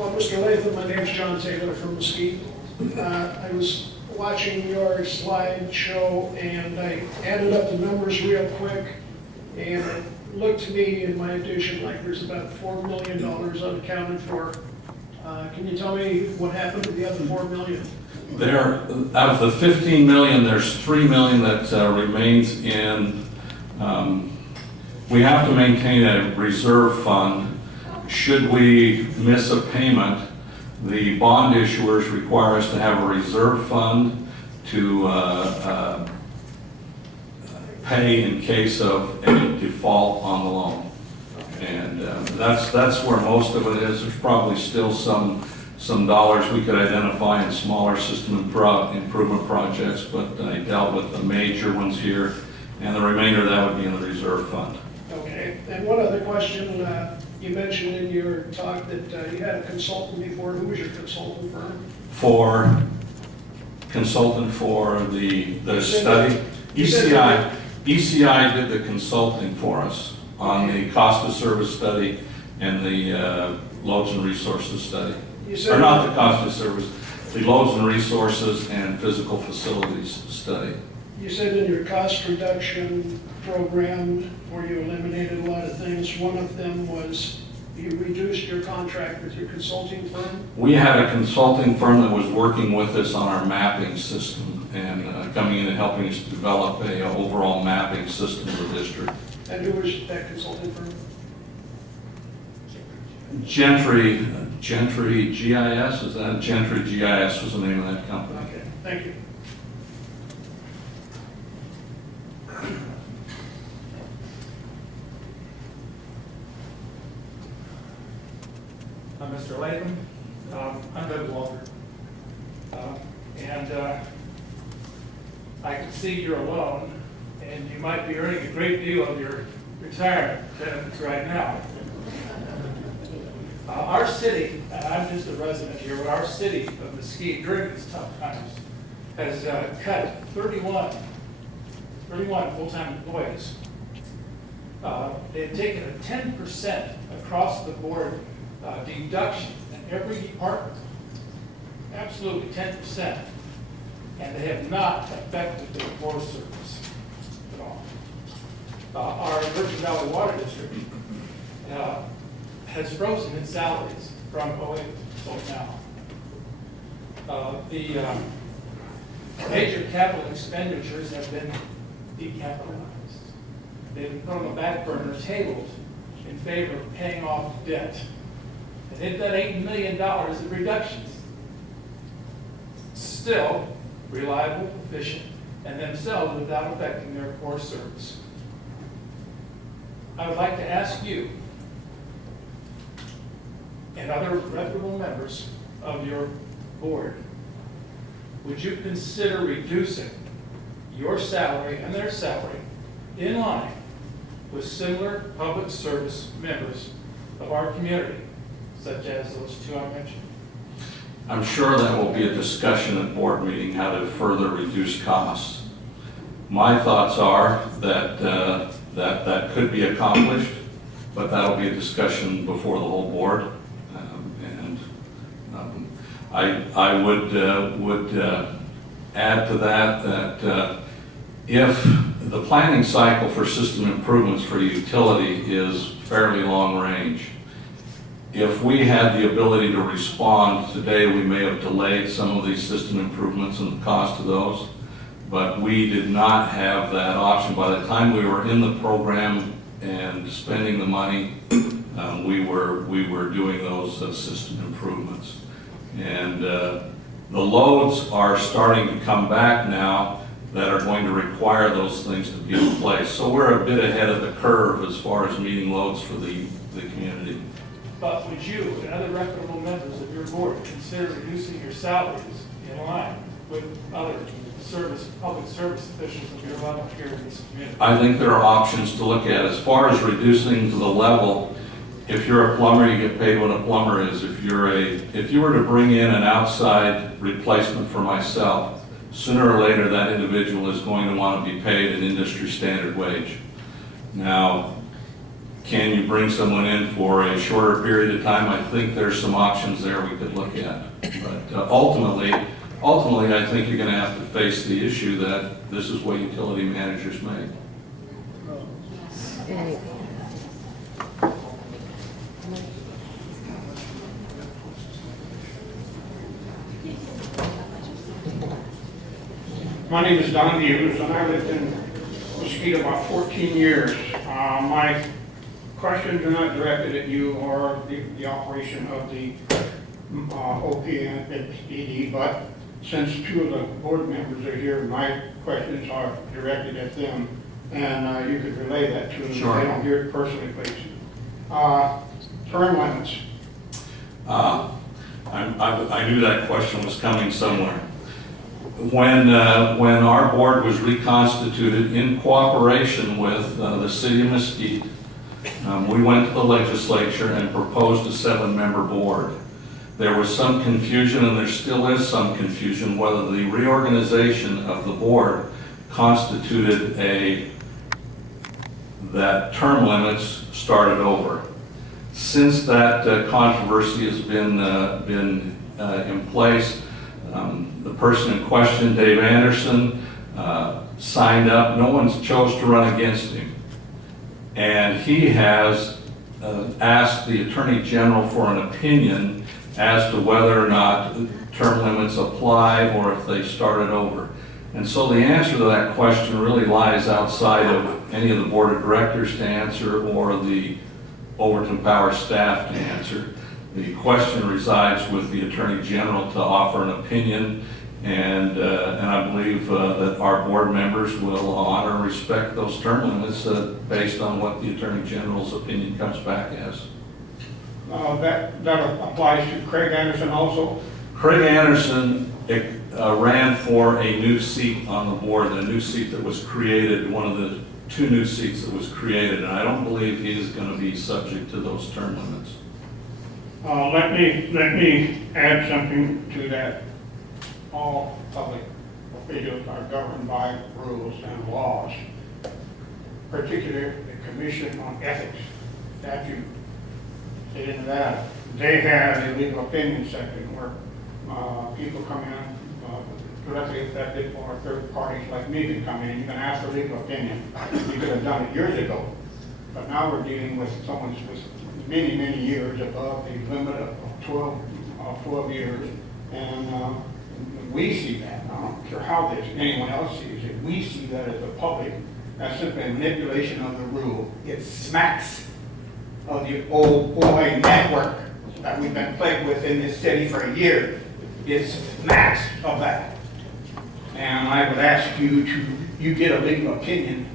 Well, Mr. Latham, my name's John Taylor from Mesquite. I was watching your slideshow and I added up the numbers real quick, and it looked to me in my addition like there's about $4 million unaccounted for. Can you tell me what happened to the other $4 million? There, out of the 15 million, there's 3 million that remains in. We have to maintain a reserve fund. Should we miss a payment, the bond issuers require us to have a reserve fund to pay in case of a default on the loan. And that's where most of it is. There's probably still some dollars we could identify in smaller system improvement projects, but I dealt with the major ones here, and the remainder of that would be in the reserve fund. Okay, and one other question. You mentioned in your talk that you had a consultant before. Who was your consultant firm? Consultant for the study. ECI did the consulting for us on the cost of service study and the loads and resources study. Or not the cost of service, the loads and resources and physical facilities study. You said in your cost reduction program where you eliminated a lot of things, one of them was you reduced your contract with your consulting firm? We had a consulting firm that was working with us on our mapping system and coming in and helping us develop a overall mapping system of the district. And who was that consulting firm? Gentry GIS, is that? Gentry GIS was the name of that company. Okay, thank you. I'm Mr. Latham. I'm Doug Walter. I can see you're alone, and you might be earning a great deal of your retirement benefits right now. Our city, and I'm just a resident here, but our city of Mesquite during these tough times has cut 31 full-time employees. They've taken a 10% across the board deduction in every department, absolutely 10%, and they have not affected the Forest Service at all. Our Overton Valley Water District has frozen its salaries from 08 till now. The major capital expenditures have been decapitalized. They've been put on the back burner, tabled in favor of paying off debt. And they've done $8 million of reductions. Still reliable, efficient, and themselves without affecting their core service. I would like to ask you and other reputable members of your board, would you consider reducing your salary and their salary in line with similar public service members of our community, such as those two I mentioned? I'm sure that will be a discussion at board meeting, how to further reduce costs. My thoughts are that that could be accomplished, but that'll be a discussion before the whole board. I would add to that if the planning cycle for system improvements for utility is fairly long range, if we had the ability to respond today, we may have delayed some of these system improvements and the cost of those, but we did not have that option. By the time we were in the program and spending the money, we were doing those system improvements. And the loads are starting to come back now that are going to require those things to be in place. So we're a bit ahead of the curve as far as meeting loads for the community. But would you and other reputable members of your board consider reducing your salaries in line with other public service officials of your level here in this community? I think there are options to look at. As far as reducing to the level, if you're a plumber, you get paid what a plumber is. If you were to bring in an outside replacement for myself, sooner or later that individual is going to want to be paid an industry standard wage. Now, can you bring someone in for a shorter period of time? I think there's some options there we could look at. But ultimately, I think you're going to have to face the issue that this is what utility managers make. My name is Don Hughes, and I lived in Mesquite about 14 years. My questions are not directed at you or the operation of the OP and ED, but since two of the board members are here, my questions are directed at them, and you could relay that to them Sure. if they don't hear it personally, please. Term limits. I knew that question was coming somewhere. When our board was reconstituted in cooperation with the city of Mesquite, we went to the legislature and proposed a 7-member board. There was some confusion, and there still is some confusion, whether the reorganization of the board constituted that term limits started over. Since that controversy has been in place, the person in question, Dave Anderson, signed up. No one chose to run against him. And he has asked the Attorney General for an opinion as to whether or not term limits apply or if they started over. And so the answer to that question really lies outside of any of the board of directors to answer or the Overton Power staff to answer. The question resides with the Attorney General to offer an opinion, and I believe that our board members will honor and respect those term limits based on what the Attorney General's opinion comes back as. That applies to Craig Anderson also. Craig Anderson ran for a new seat on the board, a new seat that was created, one of the 2 new seats that was created, and I don't believe he is going to be subject to those term limits. Let me add something to that. All public officials are governed by rules and laws, particularly the Commission on Ethics statute. State in that they have a legal opinion section where people come in directly affected, or third parties like me can come in. You can ask for legal opinion. You could have done it years ago, but now we're dealing with someone with many, many years above the limit of 12 years, and we see that. I don't care how anyone else sees it. We see that as the public. That's simply a manipulation of the rule. It smacks of the old boy network that we've been plagued with in this city for years. It smacks of that. And I would ask you you get a legal opinion.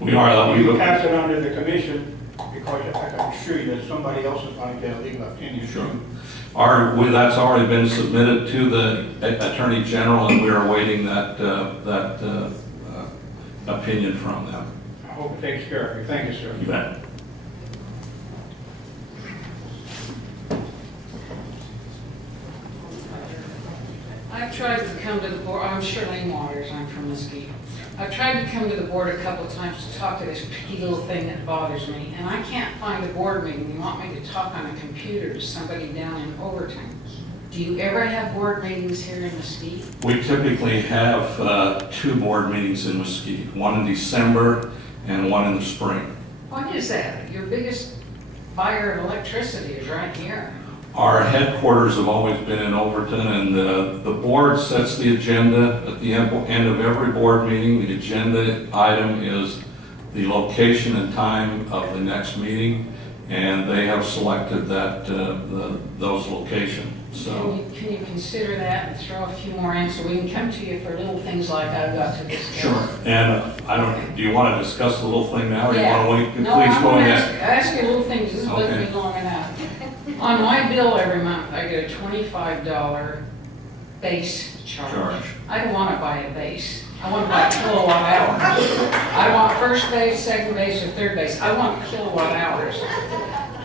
We are. You pass it under the commission, because I can assure you that somebody else is going to get a legal opinion. Sure. That's already been submitted to the Attorney General, and we are awaiting that opinion from them. I hope it takes care of you. Thank you, sir. You bet. I've tried to come to the board. I'm Shirlene Waters. I'm from Mesquite. I've tried to come to the board a couple of times to talk to this picky little thing that bothers me, and I can't find a board meeting. You want me to talk on a computer to somebody down in Overton. Do you ever have board meetings here in Mesquite? We typically have 2 board meetings in Mesquite, one in December and one in the spring. Why is that? Your biggest buyer of electricity is right here. Our headquarters have always been in Overton, and the board sets the agenda at the end of every board meeting. The agenda item is the location and time of the next meeting, and they have selected those locations. So Can you consider that and throw a few more in so we can come to you for little things like I've got to discuss? sure. And do you want to discuss the little thing now, or do you Yeah. want to wait? No, Please I go want to ahead. ask you a little thing. This is Okay. been long enough. On my bill every month, I get a $25 base charge. I don't want to buy a base. I want to buy kilowatt hours. I want first base, second base, or third base. I want kilowatt hours.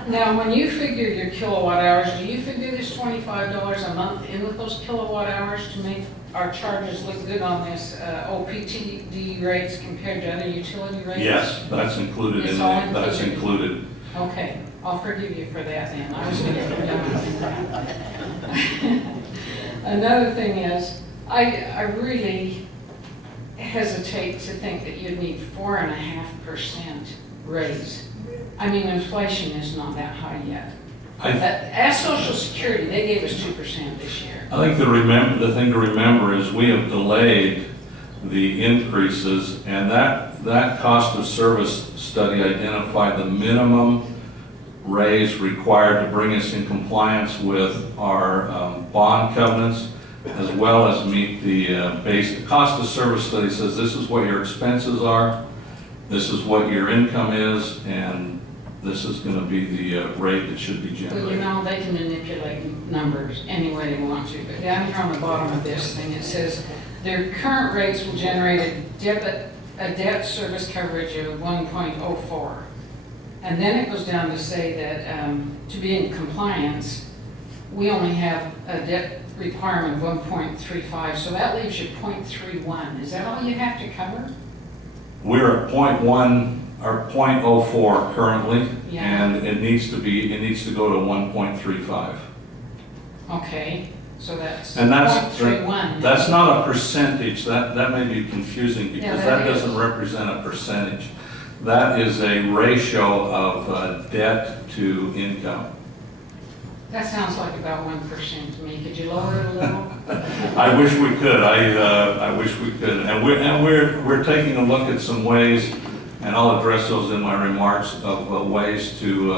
Now, when you figure your kilowatt hours, do you figure this $25 a month in with those kilowatt hours to make our charges look good on this OPTD rates compared to other utility rates? Yes, that's included It's in all there, that's included. Okay, I'll forgive you for that then. I was going to come down with that. Another thing is, I really hesitate to think that you'd need 4.5% raise. I mean, inflation is not that high yet. As Social Security, they gave us 2% this year. I think the thing to remember is we have delayed the increases, and that cost of service study identified the minimum raise required to bring us in compliance with our bond covenants, as well as meet the base. Cost of service study says this is what your expenses are, this is what your income is, and this is going to be the rate that should be Well, you generated. know, they can manipulate numbers any way they want to, but down here on the bottom of this thing, it says their current rates will generate a debt service coverage of 1.04. And then it goes down to say that to be in compliance, we only have a debt requirement of 1.35, so that leaves you 0.31. Is that all you have to cover? We're at 0.1 or 0.04 currently, Yeah. and it needs to go to 1.35. Okay, so that's And 0.31. that's not a percentage, that may be confusing Yeah, because that that doesn't is. represent a percentage. That is a ratio of debt to income. That sounds like about 1% to me. Could you lower it a little? I wish we could, I wish we could. And we're taking a look at some ways, and I'll address those in my remarks, of ways to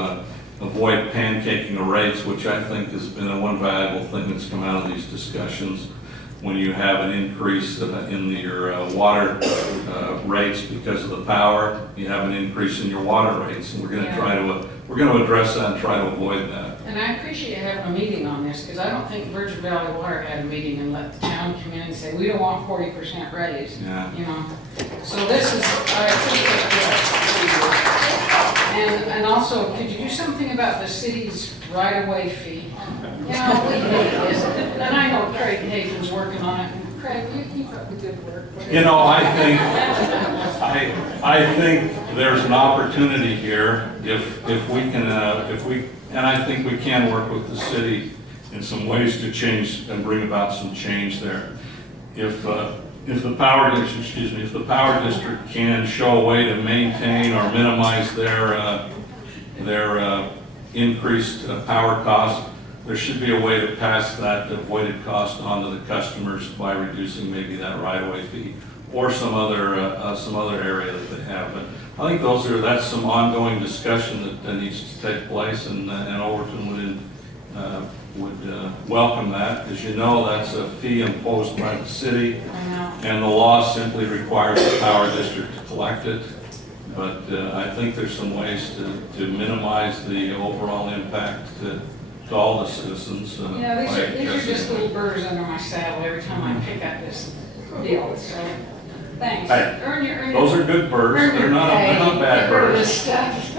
avoid pancaking of rates, which I think has been one valuable thing that's come out of these discussions. When you have an increase in your water rates because of the power, you have an increase in your water rates, and we're going to address that and try to avoid that. And I appreciate having a meeting on this, because I don't think Virgin Valley Water had a meeting and let the town come in and say, we don't want 40% raise. Yeah. You know, so this is, I appreciate that. And also, could you do something about the city's right-of-way fee? You know, we hate this, and I know Craig Haven's working on it. Craig, you keep up the good work. You know, I think there's an opportunity here if we can, and I think we can work with the city in some ways to change and bring about some change there. If the power district can show a way to maintain or minimize their increased power costs, there should be a way to pass that avoided cost on to the customers by reducing maybe that right-of-way fee or some other area that they have. But I think that's some ongoing discussion that needs to take place, and Overton would welcome that. As you know, that's a fee imposed by the city, I know. and the law simply requires the power district to collect it. But I think there's some ways to minimize the overall impact to all the citizens. Yeah, these by are just adjusting. little burrs under my saddle every time I pick up this deal, so, thanks. Hey, Earn your Those are good birds. earn your They're not pay. bad Get rid of birds. this stuff.